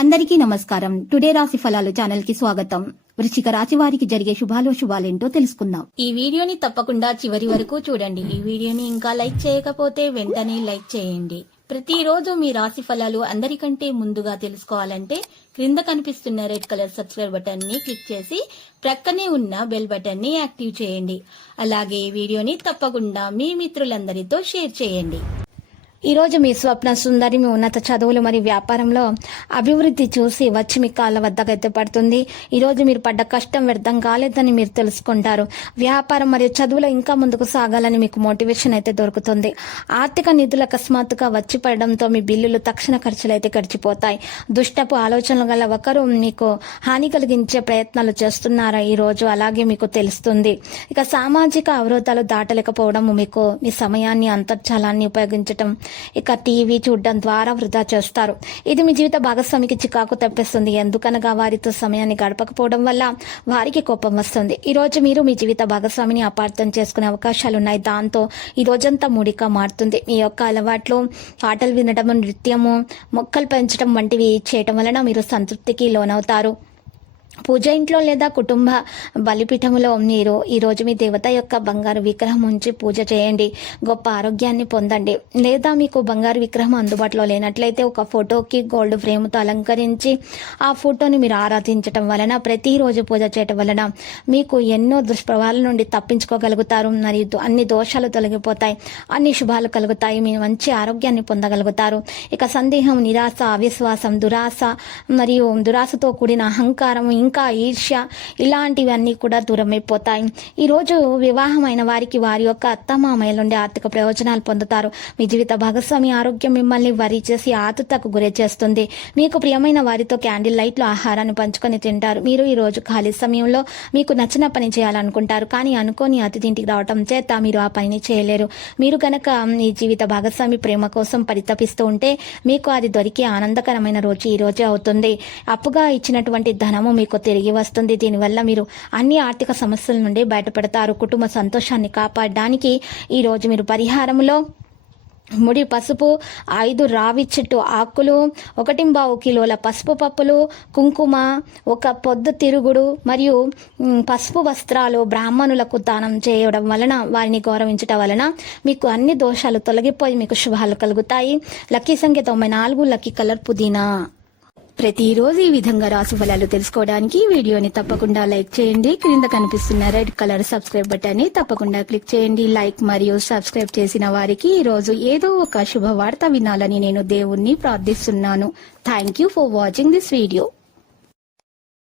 అందరికీ నమస్కారం. టుడే రాశి ఫలాలు ఛానల్ కి స్వాగతం. వృశ్చిక రాశి వారికి జరిగే శుభాలేంటో తెలుసుకుందాం. ఈ వీడియోని తప్పకుండా చివరి వరకు చూడండి. ఈ వీడియోని ఇంకా లైక్ చేయకపోతే వెంటనే లైక్ చేయండి. ప్రతిరోజు మీ రాశి ఫలాలు అందరికంటే ముందుగా తెలుసుకోవాలంటే క్రింద కనిపిస్తున్న రెడ్ కలర్ సబ్స్క్రైబ్ బటన్ ని క్లిక్ చేసి ప్రక్కనే ఉన్న బెల్ బటన్ ని యాక్టివ్ చేయండి. అలాగే ఈ వీడియోని తప్పకుండా మీ మిత్రులందరితో షేర్ చేయండి. ఈ రోజు మీ స్వప్న సుందరి మీ ఉన్నత చదువులు మరియు వ్యాపారంలో అభివృద్ధి చూసి వచ్చి మీ కాళ్ళ వద్దకు ఎత్తపడుతుంది. ఈ రోజు మీరు పడ్డ కష్టం వ్యర్థం కాలేదని మీరు తెలుసుకుంటారు. వ్యాపారం మరియు చదువులో ఇంకా ముందుకు సాగాలని మీకు మోటివేషన్ అయితే దొరుకుతుంది. ఆర్థిక నిధులు అకస్మాత్తుగా వచ్చి పడడంతో మీ బిల్లులు తక్షణ ఖర్చులు అయితే గడిచిపోతాయి. దుష్టపు ఆలోచనలు గల ఒకరు మీకు హాని కలిగించే ప్రయత్నాలు చేస్తున్నారా ఈ రోజు అలాగే మీకు తెలుస్తుంది. ఇక సామాజిక అవరోధాలు దాటలేకపోవడం మీకు మీ సమయాన్ని అంతర్జాలాన్ని ఉపయోగించటం ఇక టీవీ చూడడం ద్వారా వృధా చేస్తారు. ఇది మీ జీవిత భాగస్వామికి చికాకు తెప్పిస్తుంది. ఎందుకనగా వారితో సమయాన్ని గడపకపోవడం వల్ల వారికి కోపం వస్తుంది. ఈ రోజు మీరు మీ జీవిత భాగస్వామిని అపార్థం చేసుకునే అవకాశాలున్నాయి. దాంతో ఈ రోజంతా మూడిగా మారుతుంది. మీ యొక్క అలవాట్లు పాటలు వినడం, నృత్యము, మొక్కలు పెంచడం వంటివి చేయటం వలన మీరు సంతృప్తికి లోనవుతారు. పూజ ఇంట్లో లేదా కుటుంబ బలిపీఠములో మీరు ఈరోజు మీ దేవత యొక్క బంగారు విగ్రహం ఉంచి పూజ చేయండి. గొప్ప ఆరోగ్యాన్ని పొందండి. లేదా మీకు బంగారు విగ్రహం అందుబాటులో లేనట్లయితే ఒక ఫోటోకి గోల్డ్ ఫ్రేమ్తో అలంకరించి ఆ ఫోటోని మీరు ఆరాధించటం వలన ప్రతిరోజు పూజ చేయటం వలన మీకు ఎన్నో దుష్ప్రభావాల నుండి తప్పించుకోగలుగుతారు. మరియు అన్ని దోషాలు తొలగిపోతాయి, అన్ని శుభాలు కలుగుతాయి, మీ మంచి ఆరోగ్యాన్ని పొందగలుగుతారు. ఇక సందేహం, నిరాశ, అవిశ్వాసం, దురాశ మరియు దురాశతో కూడిన అహంకారం, ఇంకా ఈర్ష్య ఇలాంటివన్నీ కూడా దూరమైపోతాయి. ఈరోజు వివాహమైన వారికి వారి యొక్క అత్తమామయ్యల నుండి ఆర్థిక ప్రయోజనాలు పొందుతారు. మీ జీవిత భాగస్వామి ఆరోగ్యం మిమ్మల్ని వరి చేసి ఆతుతకు గురి చేస్తుంది. మీకు ప్రియమైన వారితో క్యాండిల్ లైట్లో ఆహారాన్ని పంచుకొని తింటారు. మీరు ఈ రోజు ఖాళీ సమయంలో మీకు నచ్చిన పని చేయాలనుకుంటారు, కానీ అనుకోని అతిథి ఇంటికి రావటం చేత మీరు ఆ పనిని చేయలేరు. మీరు కనుక మీ జీవిత భాగస్వామి ప్రేమ కోసం పరితపిస్తూ ఉంటే మీకు అది దొరికి ఆనందకరమైన రోజు ఈ రోజే అవుతుంది. అప్పుగా ఇచ్చినటువంటి ధనము మీకు తిరిగి వస్తుంది. దీనివల్ల మీరు అన్ని ఆర్థిక సమస్యల నుండి బయటపడతారు. కుటుంబ సంతోషాన్ని కాపాడడానికి ఈ రోజు మీరు పరిహారంలో ముడి పసుపు, 5 రావి చెట్టు ఆకులు, 1.25 కిలోల పసుపు పప్పులు, కుంకుమ, 1 పొద్దు తిరుగుడు మరియు పసుపు వస్త్రాలు బ్రాహ్మణులకు దానం చేయడం వలన, వారిని గౌరవించడం వలన మీకు అన్ని దోషాలు తొలగిపోయి మీకు శుభాలు కలుగుతాయి. లక్కీ సంఖ్య 94, లక్కీ కలర్ పుదీనా. ప్రతిరోజు ఈ విధంగా రాశి ఫలాలు తెలుసుకోవడానికి వీడియోని తప్పకుండా లైక్ చేయండి. క్రింద కనిపిస్తున్న రెడ్ కలర్ సబ్స్క్రైబ్ బటన్ ని తప్పకుండా క్లిక్ చేయండి. లైక్ మరియు సబ్స్క్రైబ్ చేసిన వారికి ఈ రోజు ఏదో ఒక శుభవార్త వినాలని నేను దేవుణ్ణి ప్రార్థిస్తున్నాను. Thank you for watching this video.